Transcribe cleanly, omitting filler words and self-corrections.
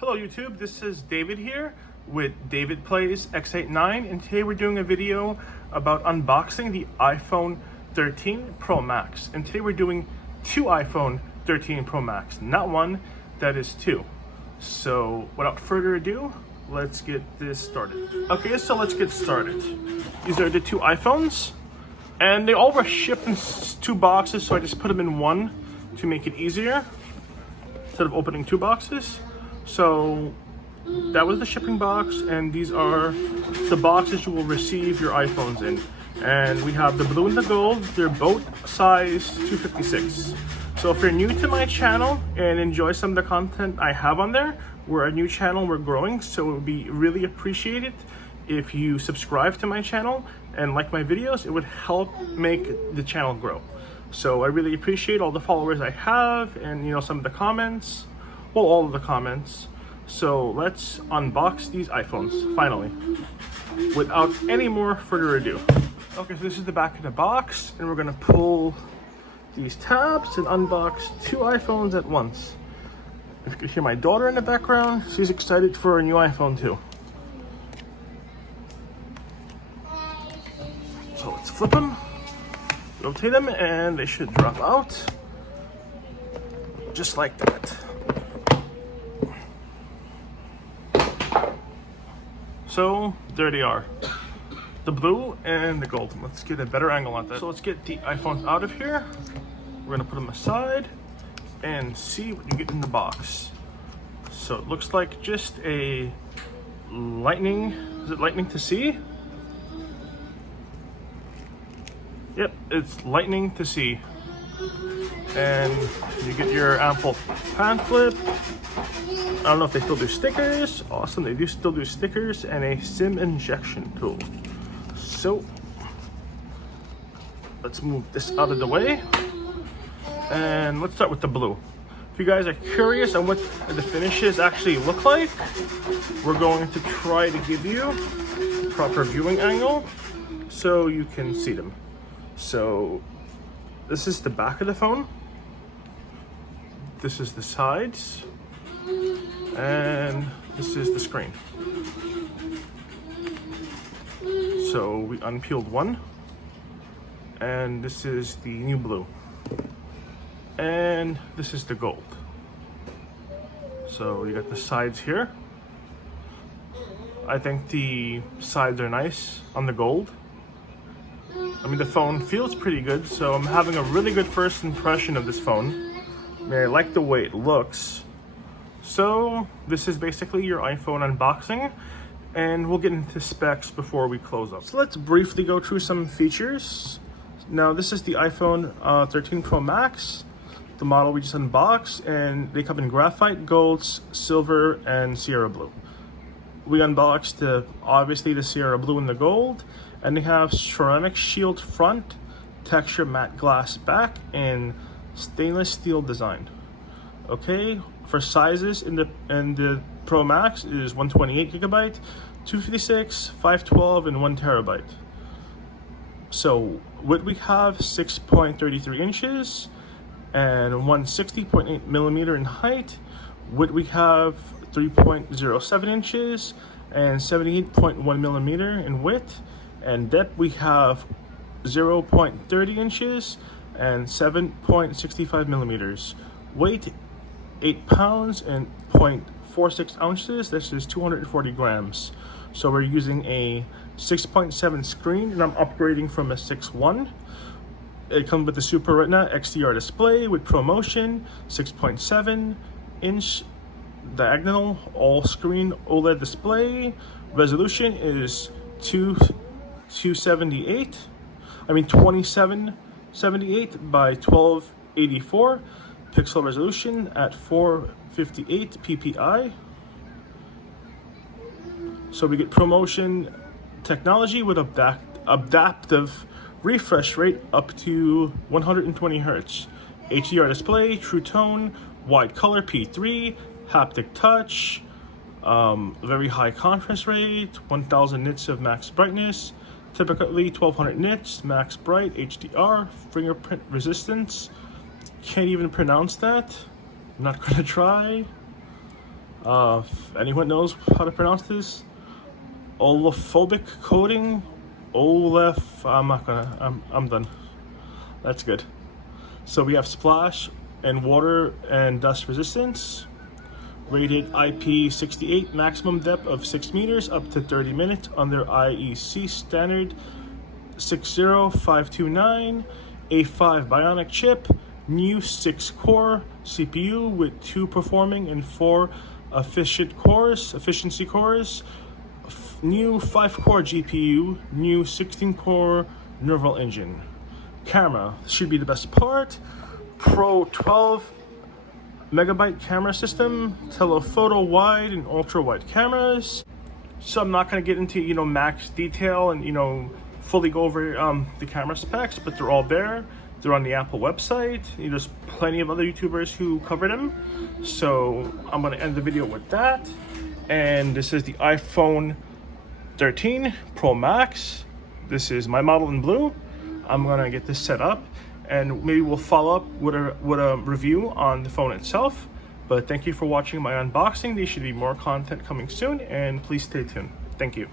Hello YouTube, this is David here with David Plays X89, and today we're doing a video about unboxing the iPhone 13 Pro Max. And today we're doing two iPhone 13 Pro Max, not one, that is two. So without further ado, let's get this started. Okay, so let's get started. These are the two iPhones, and they all were shipped in two boxes, so I just put them in one to make it easier instead of opening two boxes. So that was the shipping box, and these are the boxes you will receive your iPhones in. And we have the blue and the gold. They're both size 256. So if you're new to my channel and enjoy some of the content I have on there, we're a new channel, we're growing, so it would be really appreciated if you subscribe to my channel and like my videos. It would help make the channel grow. So I really appreciate all the followers I have, and some of the comments. Well, all of the comments. So let's unbox these iPhones, finally, without any more further ado. Okay, so this is the back of the box, and we're gonna pull these tabs and unbox two iPhones at once. If you could hear my daughter in the background, she's excited for a new iPhone too. So let's flip them, rotate them, and they should drop out, just like that. So there they are, the blue and the gold. Let's get a better angle on that. So let's get the iPhones out of here. We're gonna put them aside and see what you get in the box. So it looks like just a lightning, is it lightning to see? Yep, it's lightning to see. And you get your Apple pamphlet. I don't know if they still do stickers. Awesome, they do still do stickers, and a SIM injection tool. So let's move this out of the way, and let's start with the blue. If you guys are curious on what the finishes actually look like, we're going to try to give you a proper viewing angle so you can see them. So this is the back of the phone. This is the sides. And this is the screen. So we unpeeled one, and this is the new blue, and this is the gold. So you got the sides here. I think the sides are nice on the gold. I mean, the phone feels pretty good, so I'm having a really good first impression of this phone. I mean, I like the way it looks. So this is basically your iPhone unboxing, and we'll get into specs before we close up. So let's briefly go through some features. Now this is the iPhone 13 Pro Max, the model we just unboxed, and they come in graphite, gold, silver, and Sierra blue. We unboxed obviously the Sierra blue and the gold, and they have ceramic shield front, texture matte glass back, and stainless steel design. Okay, for sizes in the Pro Max is 128 gigabyte, 256, 512, and 1 terabyte. So width we have 6.33 inches and 160.8 millimeter in height. Width we have 3.07 inches and 78.1 millimeter in width. And depth we have 0.30 inches and 7.65 millimeters. Weight 8 pounds and 0.46 ounces. This is 240 grams. So we're using a 6.7 screen, and I'm upgrading from a 6.1. It comes with the Super Retina XDR display with ProMotion, 6.7 inch diagonal all screen OLED display. Resolution is 2778 by 1284. Pixel resolution at 458 ppi. So we get ProMotion technology with adaptive refresh rate up to 120 Hertz. HDR display, True Tone, wide color P3, haptic touch, very high contrast rate, 1000 nits of max brightness, typically 1200 nits, max bright, HDR, fingerprint resistance. Can't even pronounce that. I'm not gonna try. If anyone knows how to pronounce this, olefphobic coating, olef. I'm done. That's good. So we have splash and water and dust resistance. Rated IP68, maximum depth of 6 meters up to 30 minutes under IEC standard 60529. A5 Bionic chip, new 6-core CPU with 2 performing and 4 efficiency cores, new 5-core GPU, new 16-core neural engine. Camera should be the best part. Pro 12 megabyte camera system, telephoto wide and ultra wide cameras. So I'm not going to get into max detail and fully go over the camera specs, but they're all there. They're on the Apple website. There's plenty of other YouTubers who cover them. So I'm going to end the video with that. And this is the iPhone 13 Pro Max. This is my model in blue. I'm going to get this set up, and maybe we'll follow up with a review on the phone itself. But thank you for watching my unboxing. There should be more content coming soon, and please stay tuned. Thank you.